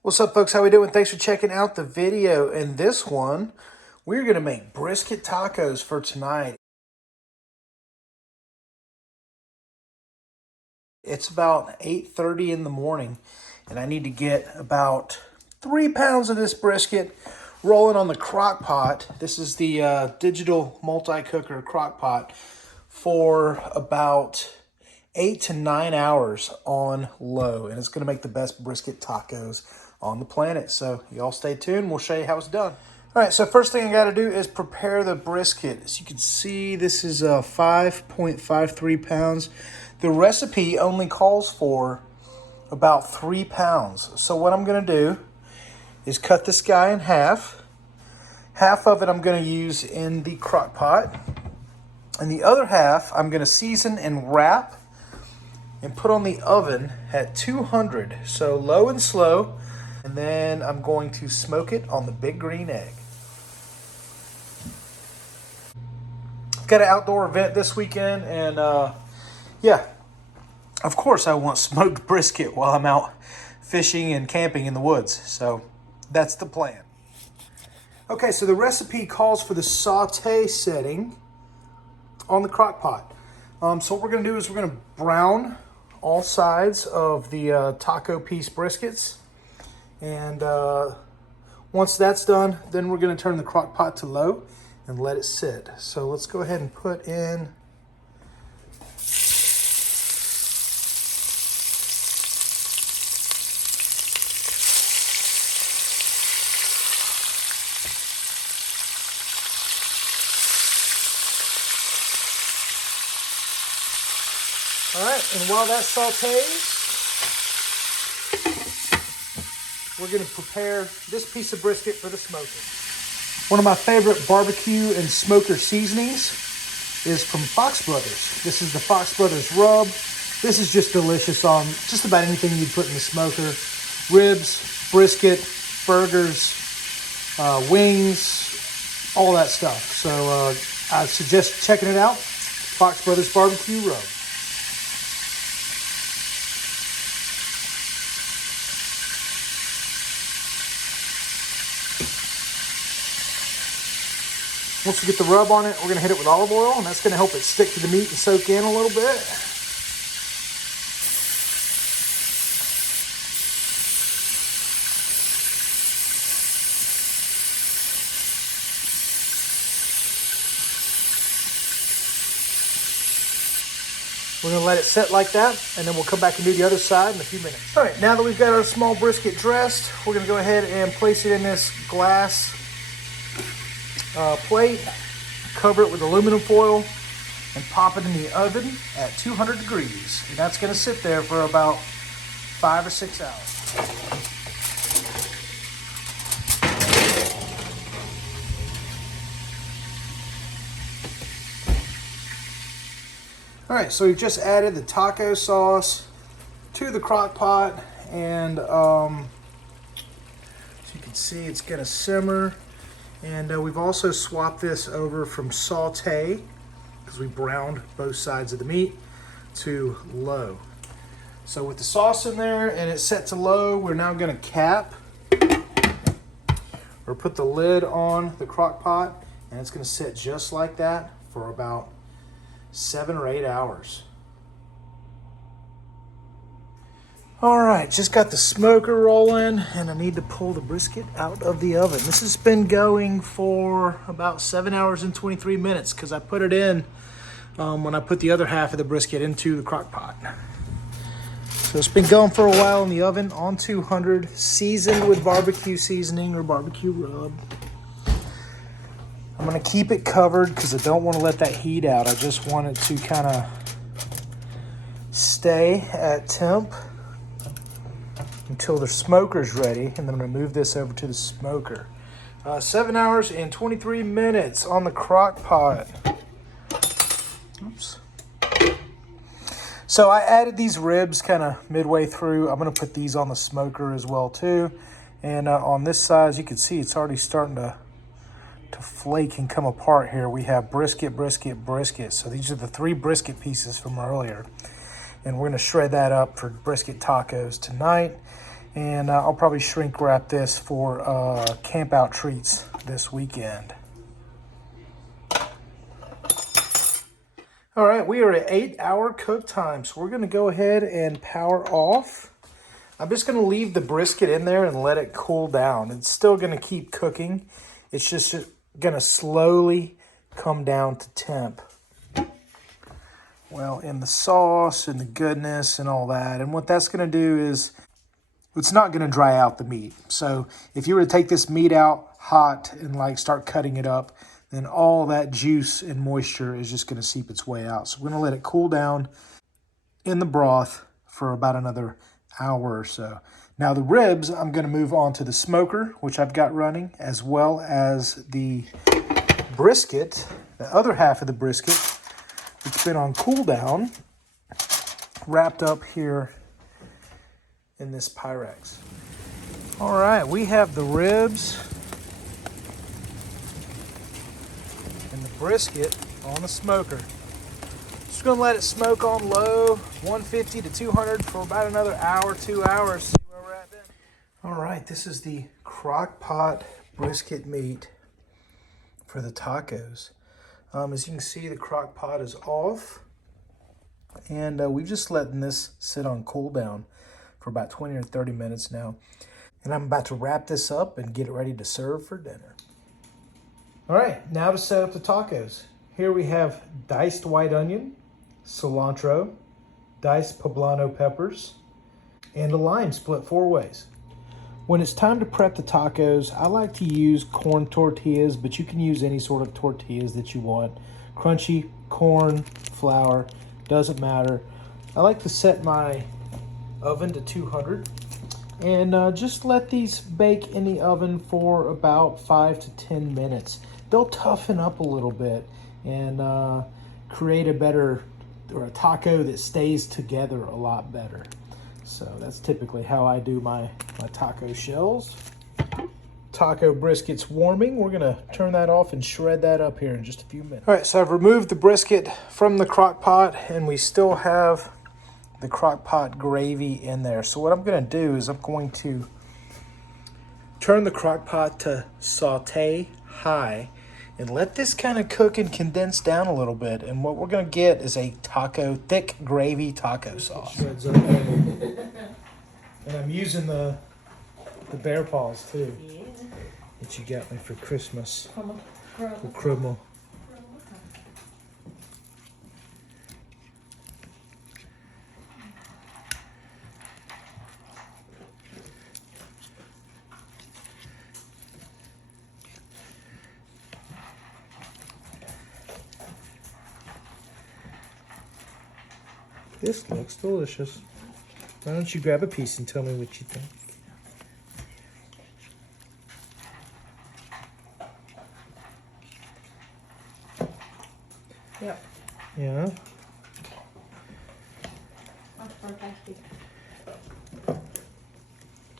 What's up, folks? How we doing? Thanks for checking out the video. In this one, we're going to make brisket tacos for tonight. It's about 8:30 in the morning, and I need to get about 3 pounds of this brisket rolling on the crock pot. This is the digital multi-cooker crock pot for about 8 to 9 hours on low, and it's going to make the best brisket tacos on the planet. So y'all stay tuned. We'll show you how it's done. All right, so first thing I got to do is prepare the brisket. As you can see, this is 5.53 pounds. The recipe only calls for about 3 pounds. So what I'm going to do is cut this guy in half. Half of it I'm going to use in the crock pot, and the other half I'm going to season and wrap and put on the oven at 200, so low and slow. And then I'm going to smoke it on the big green egg. I've got an outdoor event this weekend, and yeah, of course I want smoked brisket while I'm out fishing and camping in the woods. So that's the plan. Okay, so the recipe calls for the saute setting on the crock pot. So what we're going to do is we're going to brown all sides of the taco piece briskets. And once that's done, then we're going to turn the crock pot to low and let it sit. So let's go ahead and put in all right, and while that sautés, we're going to prepare this piece of brisket for the smoker. One of my favorite barbecue and smoker seasonings is from Fox Brothers. This is the Fox Brothers rub. This is just delicious on just about anything you'd put in the smoker. Ribs, brisket, burgers, wings, all that stuff. So I suggest checking it out. Fox Brothers barbecue rub. Once we get the rub on it, we're going to hit it with olive oil, and that's going to help it stick to the meat and soak in a little bit. We're going to let it set like that, and then we'll come back and do the other side in a few minutes. All right, now that we've got our small brisket dressed, we're going to go ahead and place it in this glass plate, cover it with aluminum foil, and pop it in the oven at 200 degrees. And that's going to sit there for about 5 or 6 hours. All right, so we've just added the taco sauce to the crock pot, and as you can see, it's going to simmer. And we've also swapped this over from saute, because we browned both sides of the meat, to low. So with the sauce in there and it's set to low, we're now going to cap or put the lid on the crock pot, and it's going to sit just like that for about 7 or 8 hours. All right, just got the smoker rolling, and I need to pull the brisket out of the oven. This has been going for about 7 hours and 23 minutes because I put it in when I put the other half of the brisket into the crock pot. So it's been going for a while in the oven on 200, seasoned with barbecue seasoning or barbecue rub. I'm gonna keep it covered because I don't want to let that heat out. I just want it to kind of stay at temp until the smoker's ready, and then I'm going to move this over to the smoker. 7 hours and 23 minutes on the crock pot. Oops. So I added these ribs kind of midway through. I'm going to put these on the smoker as well too. And on this side, as you can see, it's already starting to flake and come apart here. We have brisket, brisket, brisket. So these are the 3 brisket pieces from earlier. And we're going to shred that up for brisket tacos tonight. And I'll probably shrink wrap this for camp out treats this weekend. All right, we are at 8-hour cook time, so we're gonna go ahead and power off. I'm just gonna leave the brisket in there and let it cool down. It's still gonna keep cooking. It's just gonna slowly come down to temp. Well, in the sauce and the goodness and all that. And what that's gonna do is, it's not gonna dry out the meat. So if you were to take this meat out hot and like start cutting it up, then all that juice and moisture is just gonna seep its way out. So we're gonna let it cool down in the broth for about another hour or so. Now the ribs, I'm gonna move on to the smoker, which I've got running, as well as the brisket, the other half of the brisket. It's been on cool down, wrapped up here in this Pyrex. All right, we have the ribs and the brisket on the smoker. Just gonna let it smoke on low, 150 to 200 for about another hour, 2 hours. See where we're at then. All right, this is the crock pot brisket meat for the tacos. As you can see, the crock pot is off, and we've just letting this sit on cool down for about 20 or 30 minutes now. And I'm about to wrap this up and get it ready to serve for dinner. All right, now to set up the tacos. Here we have diced white onion, cilantro, diced poblano peppers, and a lime split 4 ways. When it's time to prep the tacos, I like to use corn tortillas, but you can use any sort of tortillas that you want. Crunchy, corn, flour, doesn't matter. I like to set my oven to 200 and just let these bake in the oven for about 5 to 10 minutes. They'll toughen up a little bit and create a better, or a taco that stays together a lot better. So that's typically how I do my taco shells. Taco brisket's warming. We're gonna turn that off and shred that up here in just a few minutes. All right, so I've removed the brisket from the crock pot, and we still have the crock pot gravy in there. So what I'm gonna do is I'm going to turn the crock pot to saute high and let this kind of cook and condense down a little bit. And what we're gonna get is a thick gravy taco sauce. And I'm using the bear paws too, that you got me for Christmas. For Krumel. This looks delicious. Why don't you grab a piece and tell me what you think? Yep. Yeah.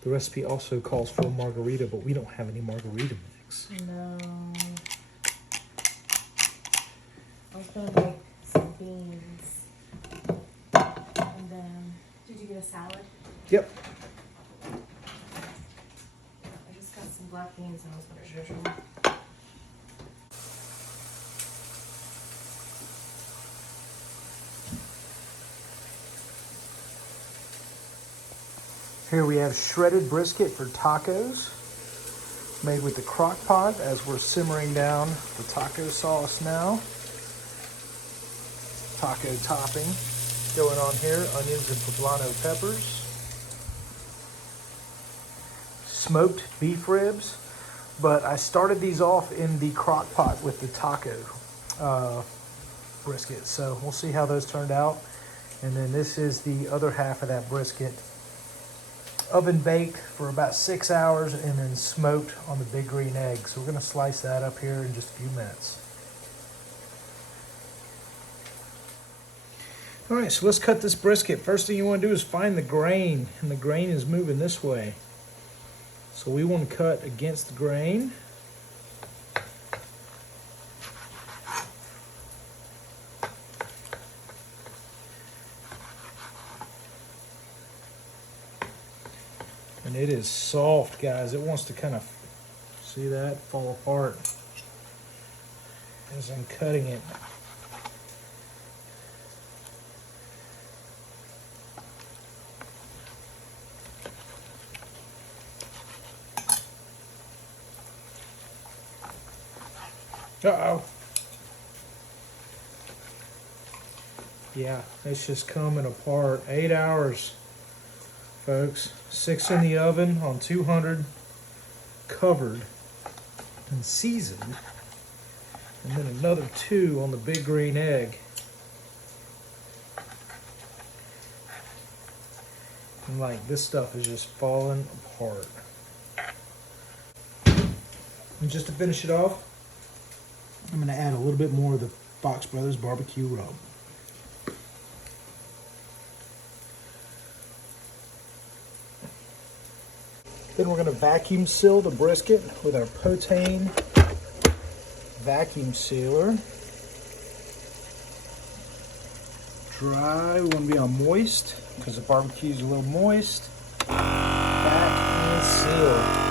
The recipe also calls for a margarita, but we don't have any margarita mix. No. I was gonna make some beans. And then, did you get a salad? Yep. I just got some black beans and I was gonna share them. Here we have shredded brisket for tacos, made with the crock pot as we're simmering down the taco sauce now. Taco topping going on here, onions and poblano peppers. Smoked beef ribs, but I started these off in the crock pot with the taco brisket, so we'll see how those turned out. And then this is the other half of that brisket, oven baked for about 6 hours and then smoked on the big green egg. So we're gonna slice that up here in just a few minutes. All right, so let's cut this brisket. First thing you wanna do is find the grain, and the grain is moving this way. So we wanna cut against the grain. And it is soft, guys. It wants to kind of, see that, fall apart as I'm cutting it. Uh-oh. Yeah, it's just coming apart. 8 hours, folks. 6 in the oven on 200, covered and seasoned. And then another 2 on the big green egg. And like, this stuff is just falling apart. And just to finish it off, I'm going to add a little bit more of the Fox Brothers barbecue rub. Then we're going to vacuum seal the brisket with our Potane vacuum sealer. Dry, we want to be on moist because the barbecue is a little moist. Vacuum seal.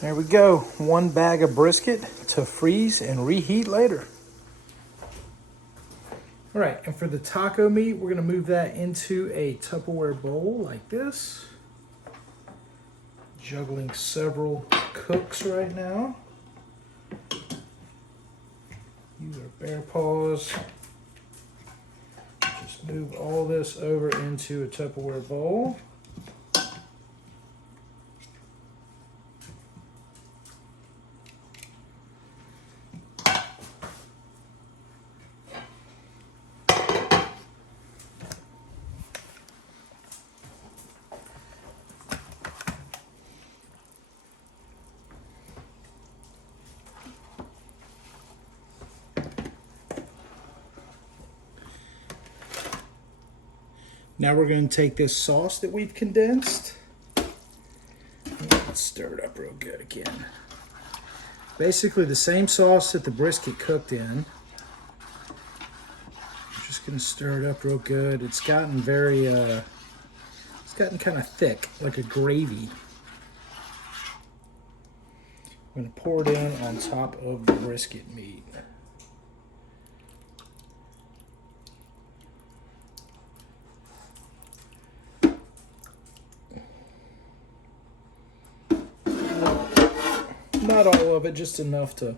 There we go, 1 bag of brisket to freeze and reheat later. All right, and for the taco meat, we're gonna move that into a Tupperware bowl like this. Juggling several cooks right now. Use our bear paws. Just move all this over into a Tupperware bowl. Now we're going to take this sauce that we've condensed. Let's stir it up real good again. Basically the same sauce that the brisket cooked in. I'm just going to stir it up real good. It's gotten very, it's gotten kind of thick, like a gravy. I'm going to pour it in on top of the brisket meat. Not all of it, just enough to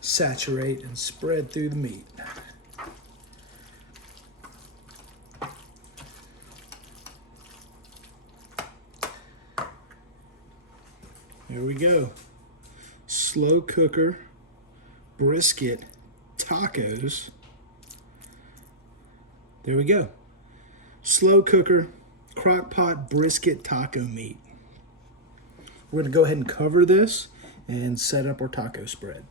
saturate and spread through the meat. Here we go. Slow cooker brisket tacos. There we go. Slow cooker crock pot brisket taco meat. We're going to go ahead and cover this and set up our taco spread.